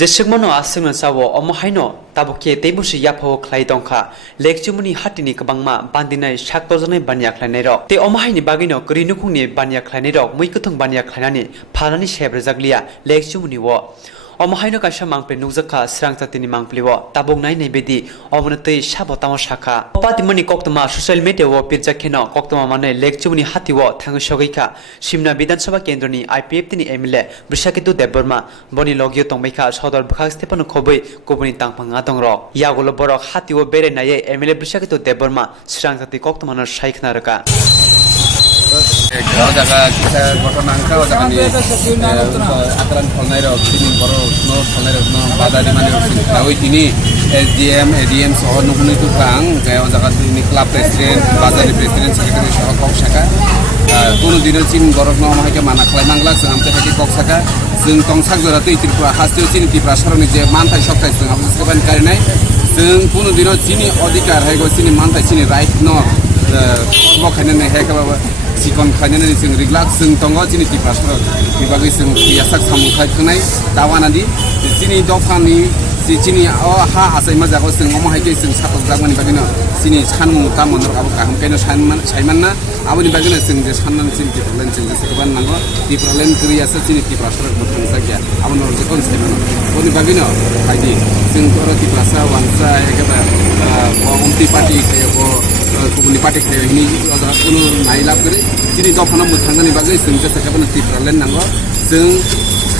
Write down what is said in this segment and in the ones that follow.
Jesukmano asungna sawo omohaino tabuke tebusi yapho khlai tongkha lekchumuni hatini kabangma bandinai saktorjane banya khlainai rok te omohaini bagino krinukungni banya khlainai rok muikuthung banya khlainani phalani sebrjaklia lekchumuni wo omohaino kaisa mangple nukjakha Swrangchati ni mangpliwo tabungnai nebedi omonatei sabotamo shakha patimoni Koktwma social media wo pirjakheno Koktwma mane lekchumuni hatiwo thangsogeikha simna vidansabha kendroni IPF ni MLA Brishakitu Deborma boni logyo tongbaikha sodor bkhak stepano khoboi kubuni tangpanga tongrok yagulo borok hatiwo bere naye MLA Brishakitu Deborma Swrangchati Koktwma no saikna raka Kalau jaga kita ঘটনা angka jaga ni aturan polnai rok ini baru no polnai rok no pada di mana tahu ini SDM ADM soal nukuni itu kang kayak jaga ini klub presiden bazar di presiden sekretari soal kok saka kuno dino cin borok no mah ke mana klai manglak sampai hati kok saka sing tong sak jara tu itir pra hasil cin di prasaroni je mantai sok tai sing apa seban karenai sing kuno dino cini odikar hai go cini mantai cini right no korbo khane ne hai ka sikon khanyana ni sing riglak sing tongo chini ti pasro ibagi sing yasak samu khai thnai tawanadi chini dofani chini o ha asai ma jago sing omo haike sing satok jagmani bagina chini sanmu tamon abo kaham kaino saimanna aboni bagina sing je sannan chini ti problem chini seban nango ti problem kri asa chini ti pasro botong sagya abon ro kon saimanna boni bagina haidi sing toro ti pasa wansa ekaba umti party ko kubuni party ini ada kuno nailap kere sini dofana muthangani bagai sing sekabana ti problem nango sing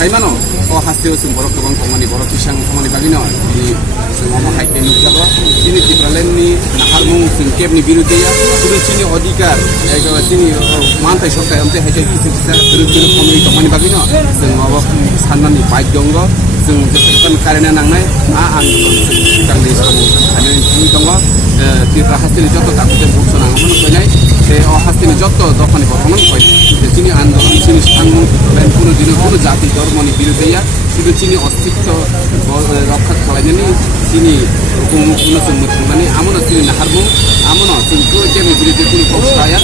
kaimano o haseo sing borok kabang komani borok pisang komani bagino ini sing omo haike nukjago sini ti problem ni naharmung sing kebni birudeya kudu sini odikar ega sini mantai sokta amte haike sing biru komani komani bagino sing obo sanani baik dongo sing jesekan karena nangnai a sing kangli samu ane ni dongo ti rahasini joto takute buksona amon koinai te o hasini joto dofani boromon koi sini andolon sini sanmu dan kuno dino kuno jati ধর্মনি বিরুদ্ধেয়া শুধু চিনি অস্তিত্ব রক্ষা খালাইনি চিনি কোনো মুথুমানি আমন চিনি নাহারমু আমন চিনি কেমি বিরুদ্ধে কোনো পক্ষায়া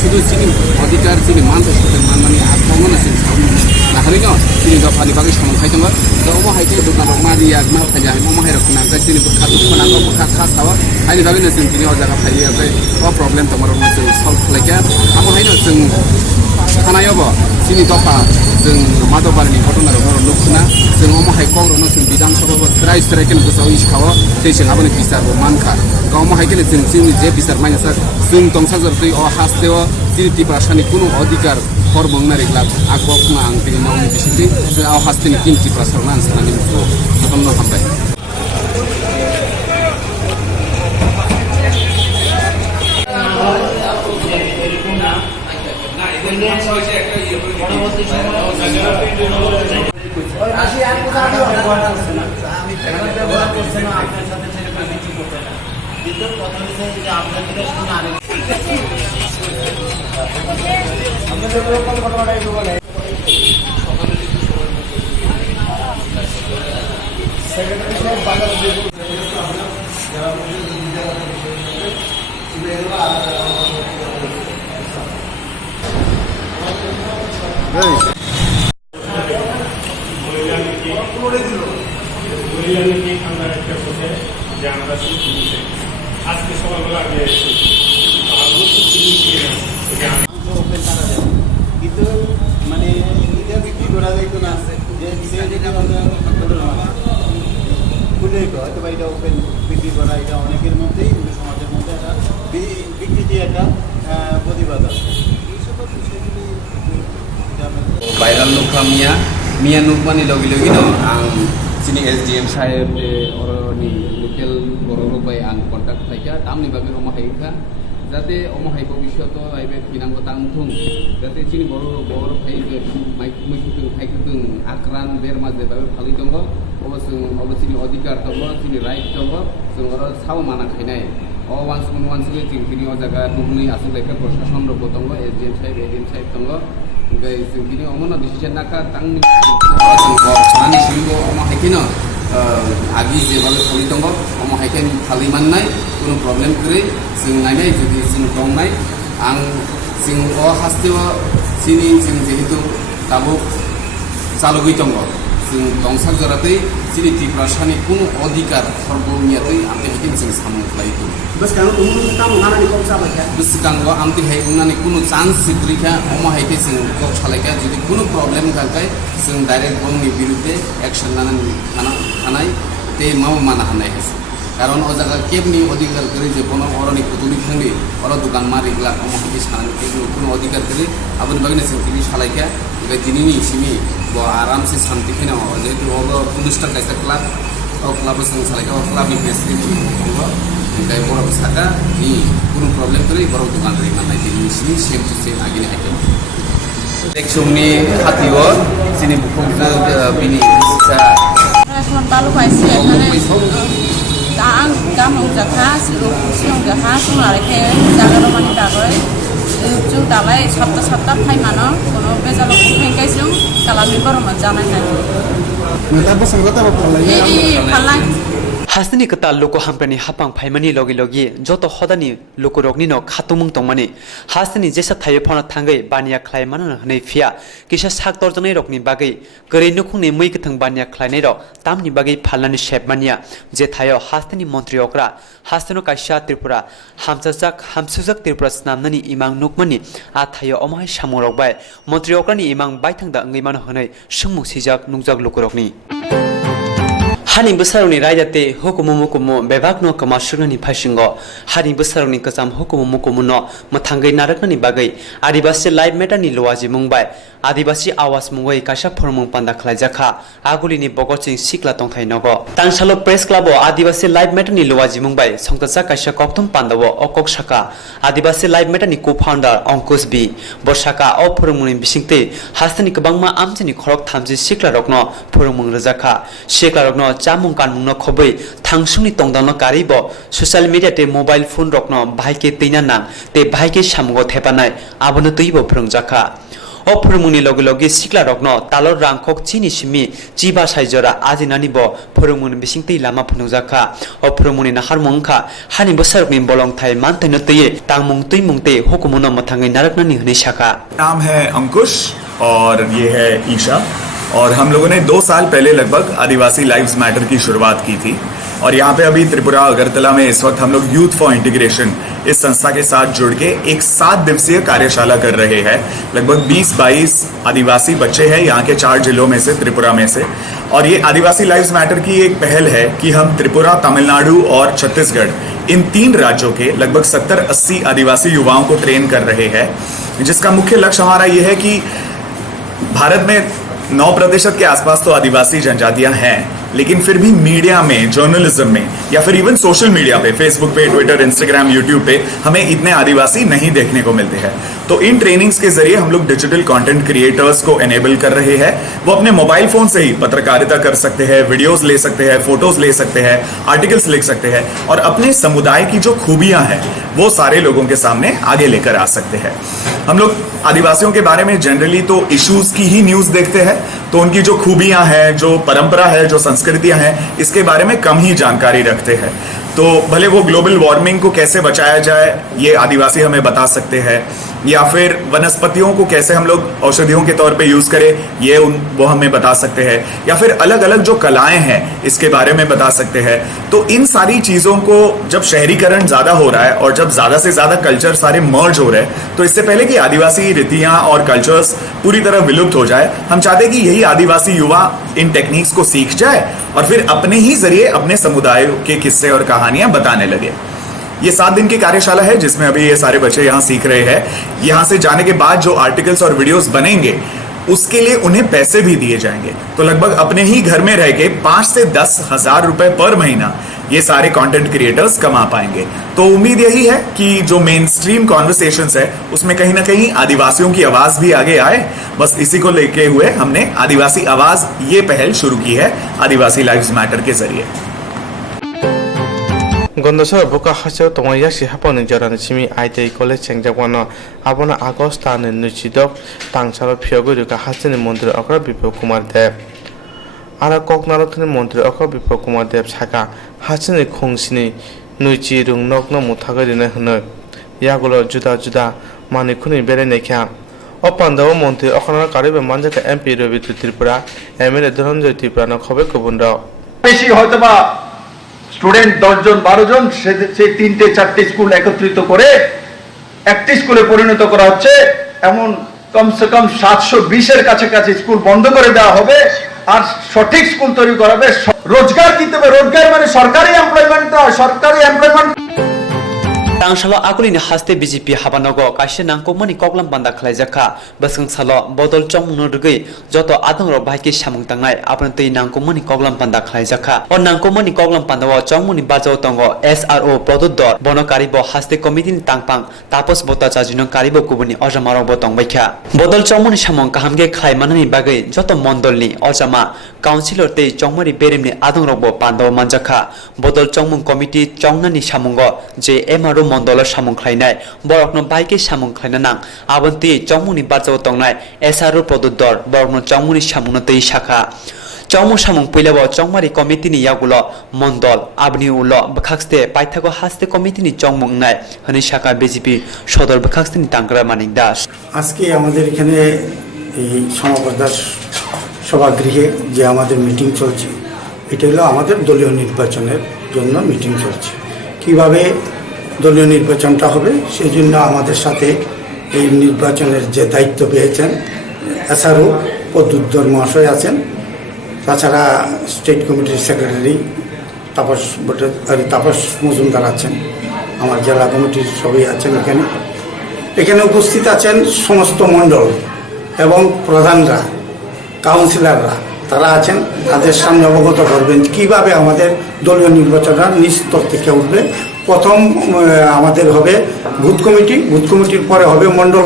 শুধু চিনি অধিকার চিনি মানতে সাথে মানমানি আত্মমন চিনি নাহারিনো চিনি দফানি বাকি সমখাই দङ অমো হাইতে দোকান মারিয়া মা ফাইয়া অমো হাইরা খনাঙ্কা চিনি খাতু খনাঙ্কা বখা খাসাवा आइनि बागैनो जों दिनै अजागा फाइयो ओमफ्राय अ प्रब्लेम दङ जों सल्भ खालायगा आमो हाइनो जों थानायावबो चिनि दफा जों मादबारनि घटनायाव नुखुना जों अमो हाइकआवनो जों बिधान सभाबो स्राय स्रायकेन गोसाव इस्काव दैजों आबोनि बिसारबो मानखा गावमो हाइकेन जों जोंनि जे बिसार माइनासा जों दंसा जरतै अ हास्तेव चिनि प्रासानि कुनु अधिकार हरबंना रेगला आगबखना आं दिनै नावनि बिसिति जों अ हास्तेनि किनति प्रासारना आनसानानि मुखौ जतन हामबाय আজকে সকালবেলা আগে কিন্তু মানে এটা বিক্রি করা যাইতো না যে খুলে হয়তো বা এটা ওপেন বিক্রি করা এটা অনেকের মধ্যেই সমাজের মধ্যে একটা বিকৃতি একটা প্রতিবাদ আছে এই সকল বিষয়গুলি ভাইরাল নুখা মিয়া নুকমানি লগে লগে no ang sini SDM साहेब oroni local borok bai ang contact thaika tamni bagi omo haika jate omo hai bhobishyoto aibe kinangko tangthung jate chini borok hai maikutung haikutung akran ber maje babe phali tongo obosini odikar tongo chini right tongo जों oro sao mana khainai o once chini o jaga nukni asu leka proshashon ro tongo SDM साहेब ADM साहेब tongo guys gini omono decision naka tangni chani singo omo haikino agi jebabe kholi tongo omo haiken khali mannai kono problem kre sing nainai jodi sing tongnai ang sing o hastewa sini sing jehitu tabuk salugui tongo जों दंसाक जरातै सिनि त्रिपुरासानि कुनु अधिकार खरबनियातै आमते हिकिन जों सामु खालायतो बस कानो तुम काम होना नहीं कौन सा बचा बस कांगो आमते हाय उनानि कुनु चान्स सिद्रिखा अमा हायके जों कक छलायका जुदि कुनु प्रब्लेम गालकाय जों डाइरेक्ट बंनि बिरुद्धे एक्शन लानानै थानाय ते माव माना हानाय हेस कारण ओ जागा केबनि अधिकार करि जे कोनो अरनि कुतुनि थांनि अर दुकान मारिग्ला अमा हायके सानानै कुनु अधिकार करि आबनि बागने जों टिभि छलायका बे दिनैनि सिमि बो आराम से शांति खैना जेहेतु अब पुलिसटा कायसा क्लाब और क्लाब जों छलायका और क्लाबनि फेसिलिटि दङ ओमफ्राय बर' साका नि कुनु प्रब्लेम करि बर' दुकान रि मानाय दिनैनि सिमि सेम टु सेम आगिनि हायके इलेक्शननि खाथियाव जोंनि बुखुंजो बिनि सिसा এখন তালু পাইছি এখানে আং গাম জাখা সিং জাখা সুনারেখে জাগানো মানি দাগৈ জু দালাই সাতটা সাতটা ফাই মানো কোনো বেজাল ফেंकाइसिं कालामि बरम जानाय ना नता बसंगता बपला এই ফালাই हासनी कता लोको हामप्रानी हापां फाइमानी लगी लगी जतो हदानी लोको रोगनी नो खातुमुंग तंगमानी हासनी जेसा थायो फना थांगै बानिया ख्लायमान हनै फिया किसा साक तर्जनै रोगनी बागै गरै नुखुंनि मै गथं बानिया ख्लायनै रो तामनि बागै फालनानि शेपमानिया जे थायो हासनी मन्त्री ओकरा हासनो काशा त्रिपुरा हामसुजाक त्रिपुरा स्नामनानि इमां नुकमानि आ थायो अमाय सामरकबाय मन्त्री ओकरानि इमां बायथांदा अंगैमान हनै सुंमु सिजाक नुजाक लोको रोगनी हानि बोसोरावनि रायजाते हुकुम मुकुम बेबाग न कमासुरनि फासिंगो हानि बोसोरावनि कसाम हुकुम मुकुम न मथांगै नारकनि बागै आदिवासी लाइफ मेटारनि लवाजि मुंबाय आदिवासी आवाज मुंगै काशा फरमुं पान्दा खलायजाखा आगुलिनि बगरसिं सिक्ला तंथाय नगो तांसालो प्रेस क्लाबो आदिवासी लाइफ मेटारनि लवाजि मुंबाय संतसा काशा कक्तम पान्दावो अकक शाखा आदिवासी लाइफ मेटारनि को-फाउन्डार अंकुश बि बरसाका अ फरमुंनि बिसिंते हास्तनि गोबांमा आमसिनि खरक थामजि सिक्ला रकन फरमुं रजाखा सिक्ला रकन चामुं कानमुंनो खबै थांसुंनि तंदानो कारिबो सोशल मीडिया ते मोबाइल फोन रकनो भाइके तैना नां ते भाइके सामुगो थेपानाय आबनो तैबो फोरोंजाखा अ फोरोंमुंनि लगे लगे सिक्ला रकनो तालर रांखक चिनि सिमि चिबा साइजरा आजिनानिबो फोरोंमुंनि बिसिंतै लामा फोरोंजाखा अ फोरोंमुंनि नाहार मुंखा हानि बोसोरनि बलं थाय मानथैनो तैये तांमुं तैमुंते हुकुमनो मथांगै नारकनानि हनै शाखा नाम है अंकुश और ये है ईशा और हम लोगों ने 2 साल पहले लगभग आदिवासी लाइव्स मैटर की शुरुआत की थी और यहाँ पे अभी त्रिपुरा अगरतला में इस वक्त हम लोग यूथ फॉर इंटीग्रेशन इस संस्था के साथ जुड़ के एक 7 दिवसीय कार्यशाला कर रहे हैं। लगभग 20-22 आदिवासी बच्चे हैं यहाँ के 4 जिलों में से, त्रिपुरा में से। और ये आदिवासी लाइव्स मैटर की एक पहल है कि हम त्रिपुरा, तमिलनाडु और छत्तीसगढ़ इन 3 राज्यों के लगभग 70-80 आदिवासी युवाओं को ट्रेन कर रहे हैं, जिसका मुख्य लक्ष्य हमारा ये है कि भारत में 9% के आसपास तो आदिवासी जनजातियां हैं, लेकिन फिर भी मीडिया में, जर्नलिज्म में या फिर इवन सोशल मीडिया पे, फेसबुक पे, ट्विटर, इंस्टाग्राम, यूट्यूब पे हमें इतने आदिवासी नहीं देखने को मिलते हैं। तो इन ट्रेनिंग्स के जरिए हम लोग डिजिटल कंटेंट क्रिएटर्स को एनेबल कर रहे हैं। वो अपने मोबाइल फोन से ही पत्रकारिता कर सकते हैं, वीडियोस ले सकते हैं, फोटोज ले सकते हैं, आर्टिकल्स लिख सकते हैं और अपने समुदाय की जो खूबियां हैं वो सारे लोगों के सामने आगे लेकर आ सकते हैं। हम लोग आदिवासियों के बारे में जनरली तो इश्यूज की ही न्यूज देखते हैं, तो उनकी जो खूबियां हैं, जो परंपरा है, जो संस्कृतियां हैं, इसके बारे में कम ही जानकारी रखते हैं। तो भले वो ग्लोबल वार्मिंग को कैसे बचाया जाए ये आदिवासी हमें बता सकते हैं, या फिर वनस्पतियों को कैसे हम लोग औषधियों के तौर पे यूज करें ये वो हमें बता सकते हैं, या फिर अलग अलग जो कलाएं हैं इसके बारे में बता सकते हैं। तो इन सारी चीजों को जब शहरीकरण ज्यादा हो रहा है और जब ज्यादा से ज्यादा कल्चर सारे मर्ज हो रहे हैं, तो इससे पहले कि आदिवासी रीतियां और कल्चर्स पूरी तरह विलुप्त हो जाए, हम चाहते हैं कि यही आदिवासी युवा इन टेक्निक्स को सीख जाए और फिर अपने ही जरिए अपने समुदाय के किस्से और कहानियां बताने लगे। ये 7 दिन की कार्यशाला है जिसमें अभी ये सारे बच्चे यहाँ सीख रहे हैं। यहाँ से जाने के बाद जो आर्टिकल्स और वीडियोस बनेंगे उसके लिए उन्हें पैसे भी दिए जाएंगे। तो लगभग अपने ही घर में रह के 5 से 10 हजार रुपए पर महीना ये सारे कंटेंट क्रिएटर्स कमा पाएंगे। तो उम्मीद यही है कि जो मेन स्ट्रीम कॉन्वर्सेशंस है उसमें कहीं ना कहीं आदिवासियों की आवाज भी आगे आए। बस इसी को लेके हुए हमने आदिवासी आवाज ये पहल शुरू की है आदिवासी लाइव्स मैटर के जरिए। गंदसर बुका हासे तंगया सिहापन Jaran Simi IT college सेंगजावानो आबना August ताने निचिदक तांगसार फियगुरुका हासेनि मन्त्री अक्र विप्लव कुमार देव आरो ककनारकनि मन्त्री अक्र विप्लव कुमार देव साका हासेनि खोंसिनि नुचि रुंनकनो मुथागरिने हनो यागुलो जुदा जुदा मानिखुनि बेरायनायखा ও পান্দাও মন্ত্রী অখনার কারিবে মানজাকা এমপি রবি ত্রিপুরা এমএলএ ধনঞ্জয় ত্রিপুরা খবে কবুনরাও বেশি হয়তোবা স্টুডেন্ট 10 জন 12 জন সেই 3টে 4টে স্কুল একত্রিত করে একটি স্কুলে পরিণত করা হচ্ছে এমন কমসে কম 720 এর কাছাকাছি স্কুল বন্ধ করে দেওয়া হবে আর সঠিক স্কুল তৈরি করা হবে রোজগার দিতে হবে রোজগার মানে সরকারি এমপ্লয়মেন্ট সরকারি employment Tangsalo akulini haste BJP habanogo kaise nangkomani koklam banda khlaijaka basang salo bodol chongmung rugui joto adongrok bahiki samung tangnai aprantei nangkomani koklam banda khlaijaka o nangkomani koklam banda o chongmuni bajao tongo SRO produddor bonokari bo haste committee ni tangpang tapos bota chajino karibo kubuni ojamaro bo tongbaikha bodol chongmuni samung kahamge khlaimanani bagai joto mondolni ojama councilor tei chongmari beremni adongrok bo pando manjaka bodol chongmung committee chongnani samungo je MRO মন্ডল সামুং খাইনাই বরকনো বাইকে সামুং খাইনা নাং আবন্তি চংমুনি বাজাও তংনাই SRO প্রদুদ্দর বরকনো চংমুনি সামুংনতেই শাখা চংমু সামুং পইলাব চংমারি কমিটিনি ইয়াগুলো মন্ডল আবনি উল বখাক্সতে পাইথাগো হাসতে কমিটিনি চংমুংনাই হনি শাখা বিজেপি সদর বখাক্সতেনি তাংকরা মানিক দাস আজকে আমাদের এখানে এই সমাবেশ সভাগৃহে যে আমাদের মিটিং চলছে এটা হলো আমাদের দলীয় নির্বাচনের জন্য মিটিং চলছে কিভাবে দলীয় নির্বাচনটা হবে সেই জন্য আমাদের সাথে এই নির্বাচনের যে দায়িত্ব পেয়েছেন এসআরও প্রদ্যুৎধর মহাশয় আছেন তাছাড়া স্টেট কমিটির সেক্রেটারি তাপস মজুমদার আছেন আমার জেলা কমিটির সবাই আছেন এখানে উপস্থিত আছেন সমস্ত মণ্ডল এবং প্রধানরা কাউন্সিলররা তারা আছেন তাদের সামনে অবগত করবেন কিভাবে আমাদের দলীয় নির্বাচনটা নিজ স্তর থেকে উঠবে প্রথম আমাদের হবে বুথ কমিটির পরে হবে মণ্ডল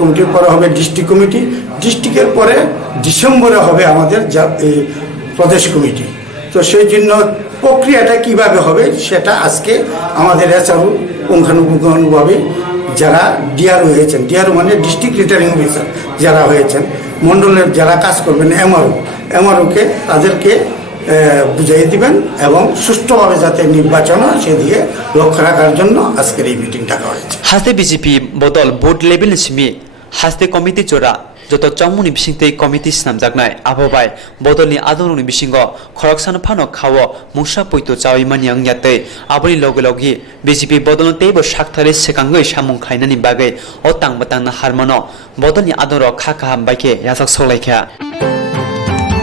কমিটির পরে হবে ডিস্ট্রিক্ট কমিটি ডিস্ট্রিক্টের পরে ডিসেম্বরে হবে আমাদের প্রদেশ কমিটি তো সেই জন্য প্রক্রিয়াটা কিভাবে হবে সেটা আজকে আমাদের এছাড়াও পুঙ্খানুপুঙ্খানুভাবে যারা ডিআরও হয়েছেন ডিআরও মানে ডিস্ট্রিক্ট রিটার্নিং অফিসার যারা হয়েছেন মণ্ডলের যারা কাজ করবেন এমআরওকে তাদেরকে বুঝিয়ে দিবেন এবং সুষ্ঠুভাবে যাতে নির্বাচন হয় সেদিকে লক্ষ্য রাখার জন্য আজকের এই মিটিং ডাকা হয়েছে হাসতে বিজেপি বদল বুথ লেভেল সিমি হাসতে কমিটি জোড়া যত চংমুনি বিসিংতে কমিটি স্নামজাকনাই আবহাওয়ায় বদলনি আদরনি বিসিংগ খরকসানো ফানো খাও মুসা পৈতো চাওইমানি আংয়াতে আবনি লগে লগে বিজেপি বদলন তেইব সাকথারে সেকাঙ্গই সামুং খাইনানি বাগে ও তাংবাতাংনা হারমানো বদলনি আদর খাখা হামবাইকে यासक सलाइखा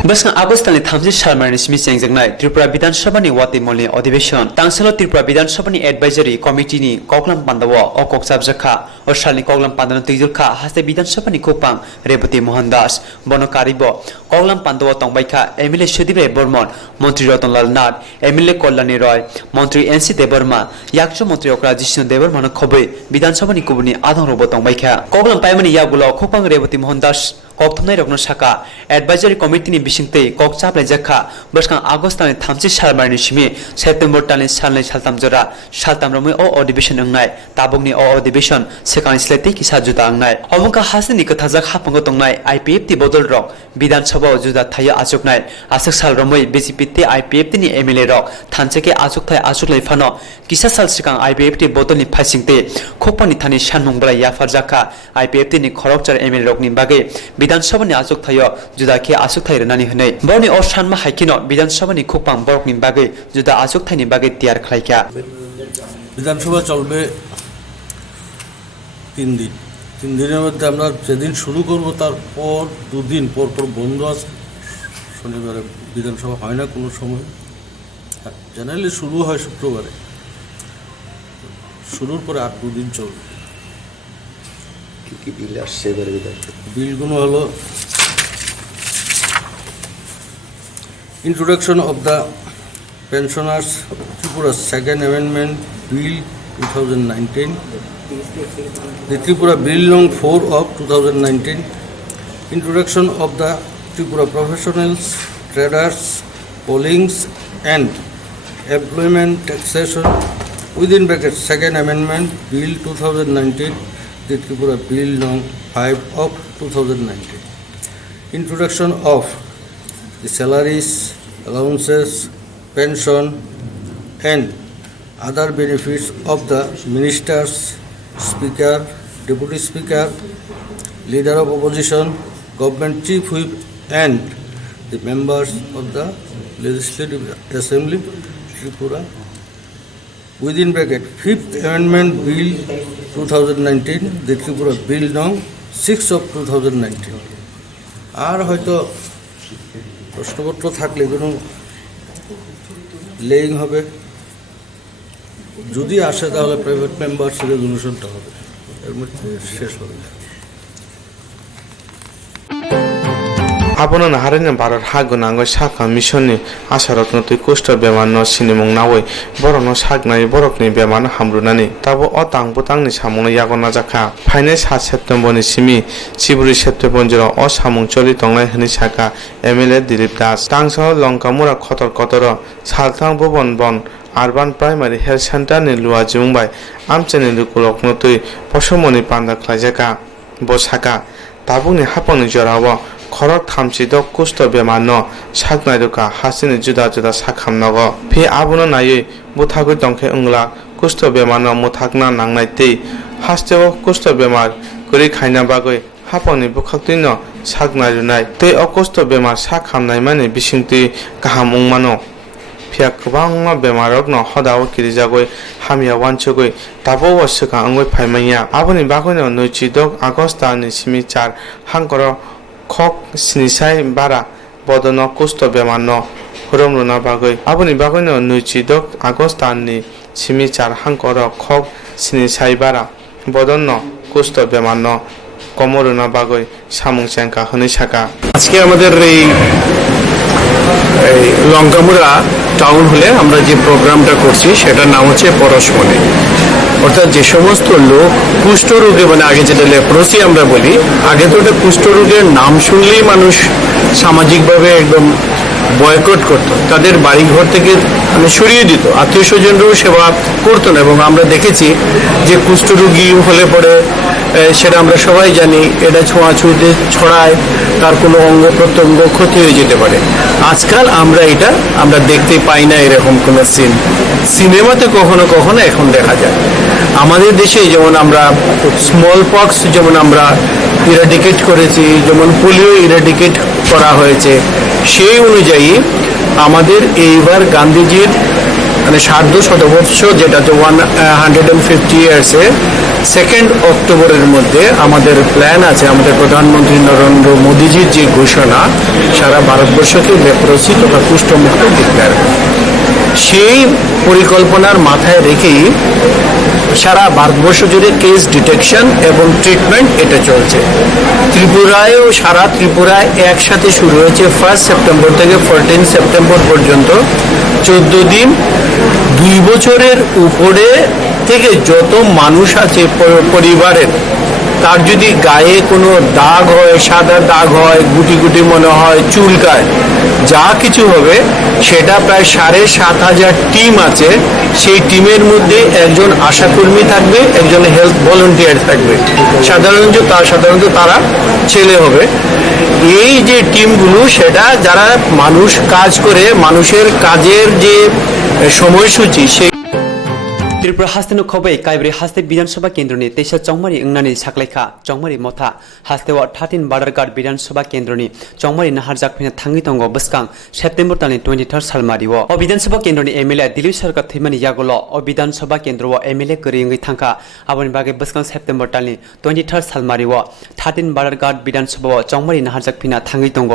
बसंग आगस्टनि 30 सालमारनि सिमि चेंजंनाय त्रिपुरा विधानसभानि वातिमलनि अधिवेशन तांसलो त्रिपुरा विधानसभानि एडभाइजरी कमिटिनि कक्लाम पान्दाव अ कक्साबजाखा अ सालनि कक्लाम पान्दानो तैजुरखा हास्ते विधानसभानि खोपां रेवती मोहन दास बनकारिब कक्लाम पान्दाव तंबाइखा एमएलए सुदीप बर्मन मंत्री रतनलाल नाथ एमएलए कल्याणी रॉय मंत्री एनसी देवर्मा याक्चो मंत्री अक्रा Jishnu देवर्मान खबै विधानसभानि कुबुनि आधंरब तंबाइखा कक्लाम पाइमानि यागुलो खोपां Revati Mohan Das Koktwma rokno saka advisory committee ni bisingte kokchaplai jakha boskan agostani 30 salmarni simi september tani salnai saltamjora saltamromoi o अधिवेशन अंगनाय tabungni o अधिवेशन sekani slate ki sajuta अंगनाय obongka hasni kathajak hapango tongnai IPF ti bodol rok বিধান সভা जुदा थाया आचुकनाय आसक साल रमै BJP te IPF ni MLA rok thancheke achukthai achuklai phano kisa sal sikang IPF ti bodolni phaisingte khokpani thani sanungbra yafarjaka IPF ni khorokchar MLA rok ni bage বিধানসভানি আচুক থাইও जुदाखे आचुक थाइ रनानि हनै बरनि अ सानमा हाइकिनो विधानसभानि खोपां बरकनि बागै जुदा आचुक थाइनि बागै तैयार खालाइखा विधानसभा चलবে 3 दिन 3 দিনের মধ্যে আমরা যেদিন শুরু করব তারপর 2 দিন পর বন্ধ আছে শনিবারে বিধানসভা হয় না কোনো সময় জেনারেলি শুরু হয় শুক্রবারে শুরুর পরে আর 2 দিন চলবে কি বিল আসছে এবারে বিলগুলো হলো introduction of the pensioners Tripura second amendment bill 2019 the Tripura bill long 4 of 2019 introduction of the Tripura professionals traders pollings and employment taxation within bracket second amendment bill 2019 the Tripura bill long 5 of 2019 introduction of the salaries allowances pension and other benefits of the ministers speaker deputy speaker leader of opposition, government chief whip, and the members of the Legislative Assembly, Tripura. Within bracket, 5th Amendment Bill 2019, the Tripura Bill Nong 6 of 2019. আর হয়তো প্রশ্নপত্র থাকলে কোনো laying হবে, যদি আসে তাহলে private members রেজলিউশনটা হবে, এর মধ্যে শেষ হবে। Abona na harin barar hagu nango shaka mishoni asharokno tui kusto bemar no sinimung nawoi borok no saknai borok ni bemar no hamrunani tabo o tang butang ni samung no yago najaka phaine 7 September ni simi Siburi September jero o samung choli tongnai hini saka MLA Dilip Das tangso longkamura khotor kotoro salthang bubon bon Urban Primary Health Center ni luwa jungbai amcheni lukulokno tui posomoni panda khlaijaka bo saka tabuni haponi jorawo খরক থামছিদ কুষ্ঠ বেমার ন সাকনাইদুকা হাসিনি জুদা জুদা সাখামনগো ফি আবুনো নাयै বুথাগুই দংখে উংলা কুষ্ঠ বেমার ন মুথাকনা নাংনাই তেই হাসতেও কুষ্ঠ বেমার করি খাইনা বাগৈ হাপনি বুখাকতুই ন সাকনাইরুনাই তৈ অকুষ্ঠ বেমার সাখামনাই মানে বিসিংতুই গাহাম উংমানো ফিয়া गोबां बेमारक न हदाव किरिजागै हामिया वानचुगै दाबो वसका अंगै फाइमाइया आबनि बागैनो 9 আগস্ট नि सिमि 4 हांकर खक स्निसाइ बारा बदन कुष्ठ बेमार न हुरमरुना बागै आबनि बागैनो 9 আগস্ট नि सिमि 4 हांकर खक स्निसाइ बारा बदन न कुष्ठ बेमार न कमरुना बागै सामुं सेंका हनै साका আজকে আমাদের এই লঙ্কামুড়া টাউন হলে আমরা যে প্রোগ্রামটা করছি সেটার নাম হচ্ছে পরশমণি, অর্থাৎ যে সমস্ত লোক কুষ্ঠরোগে মানে আগে যেটা লেপ্রোসি আমরা বলি, আগে তো ওটা কুষ্ঠরোগের নাম শুনলেই মানুষ সামাজিকভাবে একদম বয়কট করতো, তাদের বাড়িঘর থেকে মানে সরিয়ে দিত, আত্মীয় স্বজনরাও সেবা করতো না। এবং আমরা দেখেছি যে কুষ্ঠরোগী হলে পরে সেটা আমরা সবাই জানি এটা ছোঁয়াছুঁতে ছড়ায়, তার কোনো অঙ্গ প্রত্যঙ্গ ক্ষতি হয়ে যেতে পারে। আজকাল আমরা দেখতে পাই না এরকম কোনো সিন, সিনেমাতে কখনো কখনো এখন দেখা যায়। আমাদের দেশে যেমন আমরা স্মল পক্স যেমন আমরা ইরাডিকেট করেছি, যেমন পোলিও ইরাডিকেট করা হয়েছে, সেই অনুযায়ী আমাদের এইবার গান্ধীজির মানে 150 শতবর্ষ, যেটাতে 150 ইয়ার্সে 2 অক্টোবরের মধ্যে আমাদের প্ল্যান আছে, আমাদের প্রধানমন্ত্রী নরেন্দ্র মোদীজির যে ঘোষণা সারা ভারতবর্ষকে লেপ্রোসি তথা কুষ্ঠমুক্ত ডিক্লেয়ার, সেই পরিকল্পনার মাথায় রেখেই সারা ভারতবর্ষ জুড়ে কেস ডিটেকশন এবং ট্রিটমেন্ট এটা চলছে। ত্রিপুরায়ও সারা ত্রিপুরায় একসাথে শুরু হয়েছে 1 সেপ্টেম্বর থেকে 14 সেপ্টেম্বর পর্যন্ত 14 দিন। 2 বছরের উপরে থেকে যত মানুষ আছে পরিবারের, তার যদি গায়ে কোনো দাগ হয়, সাদা দাগ হয়, গুটি গুটি মনে হয়, চুলকায়, যা কিছু হবে সেটা প্রায় 7,500 টিম আছে। সেই টিমের মধ্যে একজন আশাকর্মী থাকবে, একজন হেলথ ভলেন্টিয়ার থাকবে, সাধারণত তারা ছেলে হবে। এই যে টিমগুলো সেটা যারা মানুষ কাজ করে, মানুষের কাজের যে সময়সূচি সেই त्रिपुरा हास्तेनो खबै काइब्रे हास्ते विधानसभा केन्द्रनि तेसा चौमारी इंगनानि साखलाइखा चौमारी मथा हास्तेवा 13 बाडारघाट विधानसभा केन्द्रनि चौमारी नाहारजाक फिना थांगि दंग बस्कां सेप्टेम्बर तालनि 23 सालमारिवो अ विधानसभा केन्द्रनि एमएलए दिलीप सरकार थैमानि यागोल अ विधानसभा केन्द्रवा एमएलए करिंगै थांखा आबनि बागे बस्कां सेप्टेम्बर तालनि 23 सालमारिवो 13 बाडारघाट विधानसभा चौमारी नाहारजाक फिना थांगि दंग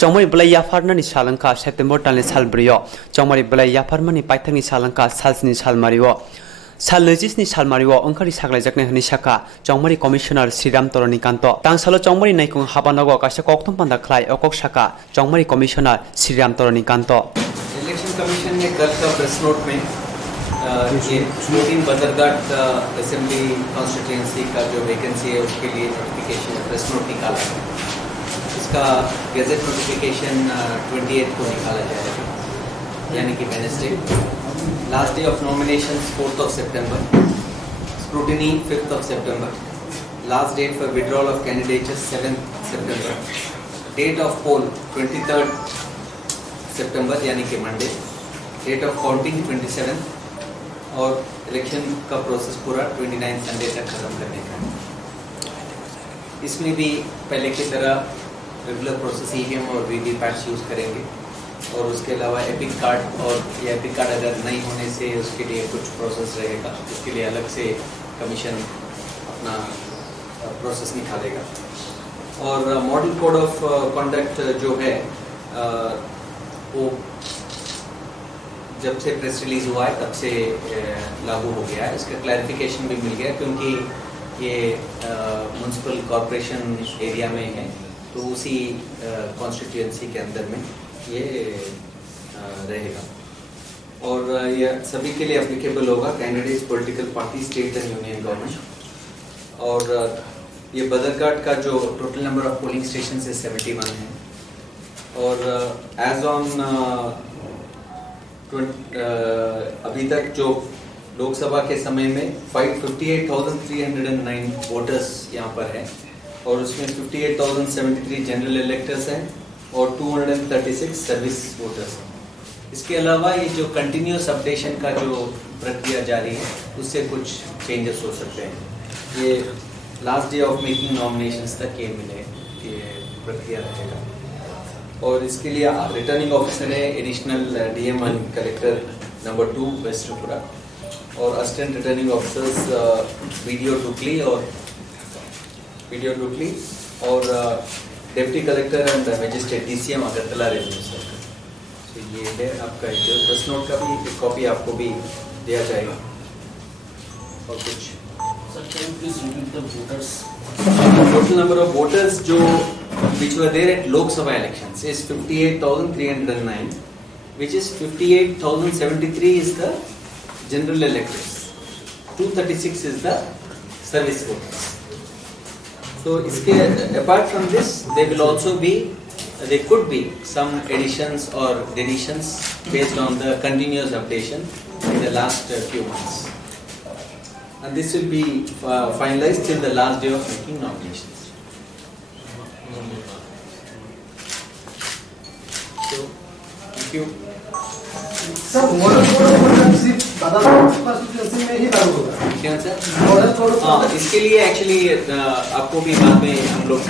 चौमारी बलाई याफारनानि सालंखा सेप्टेम्बर तालनि सालब्रैयो चौमारी बलाई याफारमानि पाइथांनि सालंखा सालस्नि सालमारिवो साल 25 सालमारिवो अंखारि साग्लायजाकनाय हनि साखा चौमारी कमिशनार श्रीराम तरनी कान्त तांसालो चौमारी नायकुं हाबानगो कासे कोक्तम पान्दा खलाय अकक साखा चौमारी commissioner Shriram Tarani Kant election commission ने कल का प्रेस नोट में ये 14 बदरघाट असेंबली कॉन्स्टिट्यूएंसी का जो वैकेंसी है उसके लिए नोटिफिकेशन प्रेस नोट निकाला है। इसका गैजेट नोटिफिकेशन 28 को निकाला जाएगा, यानी कि Wednesday. Last day of nominations 4th of September, scrutiny 5th of September, last date for withdrawal of candidates 7th September, date of poll 23rd September यानी कि Monday, date of counting 27th और election का process पूरा 29 Sunday तक खत्म करने का। इसमें भी पहले की तरह रेगुलर प्रोसेस EVM और VVPAT यूज़ करेंगे और उसके अलावा एपिक कार्ड, और ये एपिक कार्ड अगर नहीं होने से उसके लिए कुछ प्रोसेस रहेगा, उसके लिए अलग से कमीशन अपना प्रोसेस निकालेगा। और मॉडल कोड ऑफ कंडक्ट जो है वो जब से प्रेस रिलीज हुआ है तब से लागू हो गया है। इसका क्लैरिफिकेशन भी मिल गया क्योंकि ये म्यूनसिपल कॉरपोरेशन एरिया में है, तो उसी कॉन्स्टिट्यूएंसी के अंदर में ये रहेगा और ये सभी के लिए एप्लीकेबल होगा, candidates, political party, state and union government. और ये बदरघाट का जो total number of polling station है 71 है और एज ऑन अभी तक जो लोकसभा के समय में 58,309 वोटर्स यहाँ पर हैं और उसमें 58,073 जनरल इलेक्टर्स हैं और 236 सर्विस वोटर्स हैं। इसके अलावा ये जो कंटिन्यूस अपडेशन का जो प्रक्रिया जारी है उससे कुछ चेंजेस हो सकते हैं। ये last day of making nominations तक ये प्रक्रिया रहेगा और इसके लिए रिटर्निंग ऑफिसर है additional DM and collector number 2 west Tripura और असिस्टेंट रिटर्निंग ऑफिसर्स वीडियो टुकली और deputy collector and magistrate DCM Agartala revenue circle. तो ये है आपका बस नोट का भी एक कॉपी आपको भी दिया जाएगा। और कुछ total number of voters जो which were there at Lok Sabha elections is 58,309, which is 58,073 is the general electors, 236 is the service voters. So इसके apart from this there could be some additions or deletions based on the continuous updation in the last few months. And this will be finalized till the last day of making nominations. So, thank you. Sir model code of conduct सिर्फ Badarghat constituency में ही लागू होगा क्या sir? Model code हाँ, इसके लिए actually आपको भी बाद में हम लोग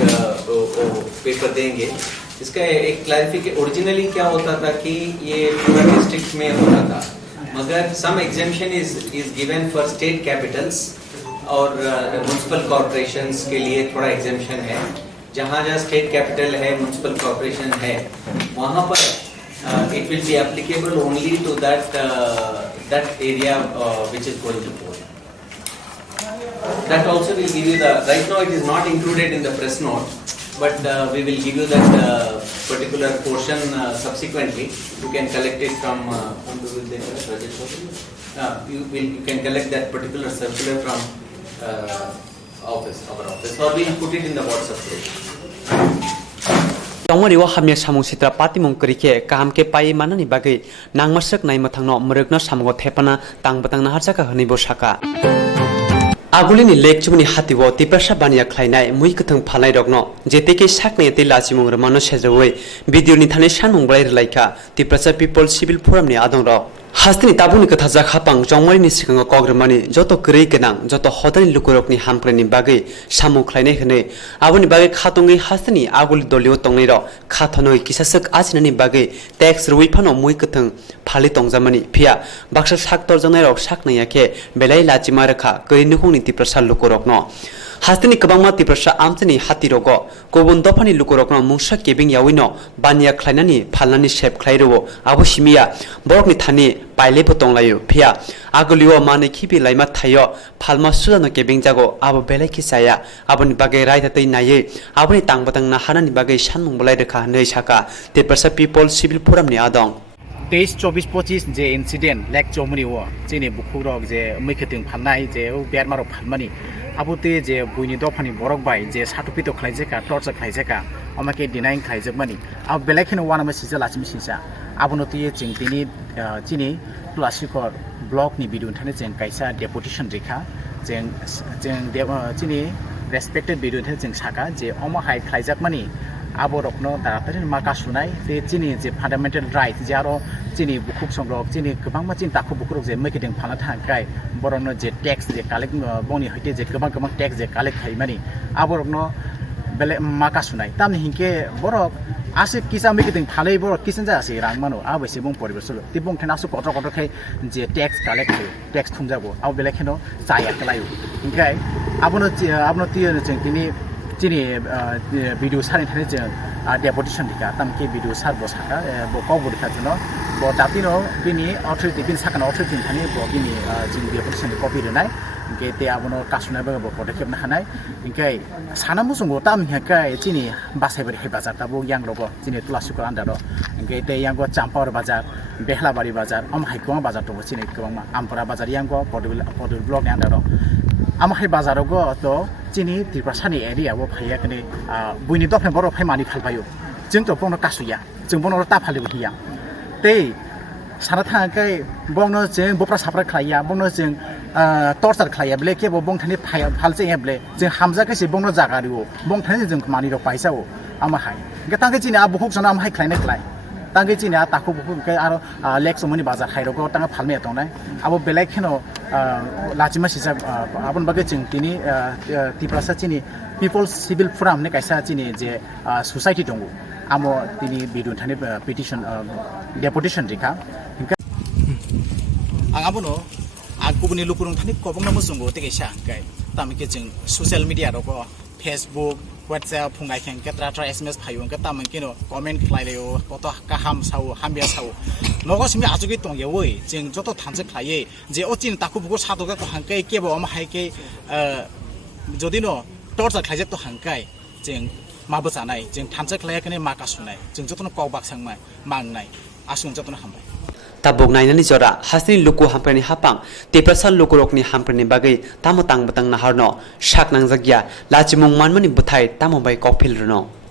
पेपर देंगे। इसका एक क्लैरिफिकेशन, ओरिजिनली क्या होता था कि ये पूरा डिस्ट्रिक्ट में होता था, मगर some exemption is given for state capitals और म्यूनसिपल कॉर्पोरेशंस के लिए थोड़ा एग्जेम्पशन है। जहाँ स्टेट कैपिटल है, म्यूनसिपल कॉर्पोरेशन है, वहाँ पर it will be applicable only to that area which is going to poll. That also will give you right now it is not included in the press note, but we will give you that particular portion subsequently. You can collect it from you can collect that particular circular from our office, or we will put it in the WhatsApp group. Tongmari wa hamya samung sitra patimung kerike kaham ke pai manani bagai nangmasek nai mathangno mrugna samungo thepana tangbatang na harjaka hni bosaka Agulini lek chumni hatiwo tiprasa bania khlainai mui kuthung phalai rokno jeteke sakne te lachimung ramano sejawe video ni thane sanung blai laika tiprasa people civil forum ni adong rok Hastini tabuni kata jakhapang jongmari ni sikango kogrmani joto krei kenang joto hodani lukurokni hampreni bagai samu khlainai hne aboni bagai khatongi hastini aguli dolio tongnai ro khathanoi kisasak ajnani bagai tax rui phano mui kuthung phali tongjamani phia baksa saktor janai rok saknai yake belai lachima rakha koi nukhungni tiprasa lukurokno Hastini kabangma tiprasa amchani hati rogo kobun dofani lukurokno mungsa kebing yawino banya khlainani phalnani shep khlairo abo simia borokni thani paile potonglayo phia aguliwa mane khibi laima thayo phalma sudano kebing jago abo belai kisaya aboni bagai rai tatai naye aboni tangbatang na hanani bagai sanmung bolai rekha nei saka tiprasa people civil forum ni adong 23-24 J incident lake चौमनी वो चीनी बुखुरक जे मैखथिं फाननाय जे बेरमारो फानमानी आबुते जे बुइनि दफानि बरक by J साटुपितो खालायजेका टर्च खालायजेका अमाके डिनाइं खालायजोबमानी अब बेलाखिनो वाना मेसिजा लासिम सिसा आबुनो तिये चिंतिनि चीनी प्लासिकर block नि बिदुन थाने जें कायसा डेपुटेशन रेखा जें चीनी रेस्पेक्टेड बिदुन थाने जें साका जे अमा high खालायजाकमानी abo rokno taratari maka sunai te chini je fundamental right jaro chini bukhuk songrok chini kwbangma chin takhu bukrok je mekiding phana thangkai borokno je tax je collect boni hoite je kwbang tax je collect khaimani abo rokno bele maka sunai tamni hingke borok ase kisa mikiting phalei borok kisan ja ase rangmano abo sebong poribesolo tibong thena asu kotor kotor khai je tax collect tax thumjago abo bele kheno chaya kalayu hingkai abono tiyo chini video sari thane je deportation dika tamke video sar bo saka bo kobur kha jeno bo datino bini authority bin sakana authority thane bo bini jing deportation copy renai hingke te abono kasuna ba bo podekep na hanai hingkai sana musungo tam hingkai chini basaibar he bazar tabo yang robo chini tulasukor andaro hingkai te yang go champar bazar behlabari bazar am haikong bazar to chini kwang ampara bazar yang go podul block ni andaro amahai bazaro to chini tripasani area bo phaya kene buini dofne boro phai mani phalpayo jeng to pongno kasuya jeng bono ta phalibo hiya te sara thangai bongno jeng bopra sapra khlaiya bongno jeng torture khlaiya ble ke bo bong thani phalche eble jeng hamja ke se bongno jagariwo bong thani jeng mani ro paisao amahai ge tangge chini abukhuk sona amahai khlaine khlai tangge chini taku bukhuk ke aro lek somoni bazar khairoko tanga phalme tongnai abo belai kheno lachima sisa abon bage ching tini tiprasa chini people civil forum ne kaisa chini je society dongo amo tini bidun thani petition deportation rika angabono agubuni lukurung thani kobong namu sungo te kaisa kai tamike ching social media roko Facebook WhatsApp phungai kheng ketra tra SMS phayung ka tamke no comment khlaileo koto ka ham sau hambia sau nogo simi ajugi tongye woi jeng joto thanse khlaye je ochin taku buko sadoga ko hangkai kebo am haike jodino torture khlaije to hangkai jeng mabu janai jeng thanse khlaya kene maka sunai jeng jotono kobak sangmai mangnai asun jotono hambai tabok nainani jora hasni luku hamprani hapang teprasal lukurokni hamprani bagai tamo tang batang naharno shak nangjagya lachimung manmani buthai tamo bai kokphil rno